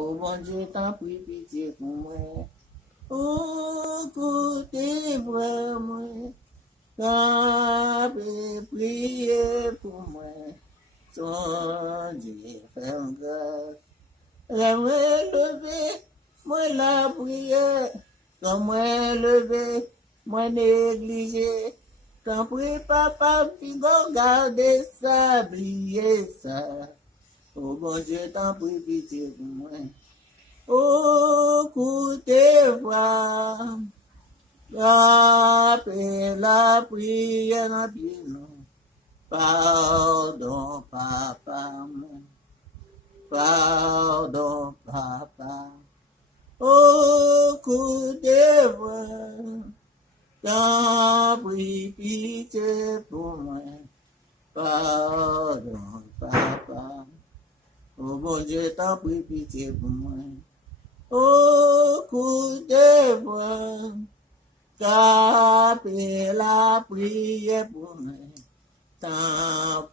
Oh mon Dieu, t'en prie, pitié pour moi. Oh, côté vraiment, t'en prie, prier pour moi. Son Dieu, fais grâce. J'aimerais lever, moi la prière. Quand moi lever, moi négligé. T'en prie, papa, puis go garder ça, oublier ça. Oh bon Dieu, t'en prie, pitié pour moi. Oh, écoutez, voir. Appelle la prière dans pied, non. Pardon, papa, pardon, papa. Oh, écoutez, voir. T'en prie, pitié pour moi. Pardon, papa. Oh, bon Dieu, t'en prie, pitié pour moi. Oh, écoutez, voir. Taper la prière pour moi. Tant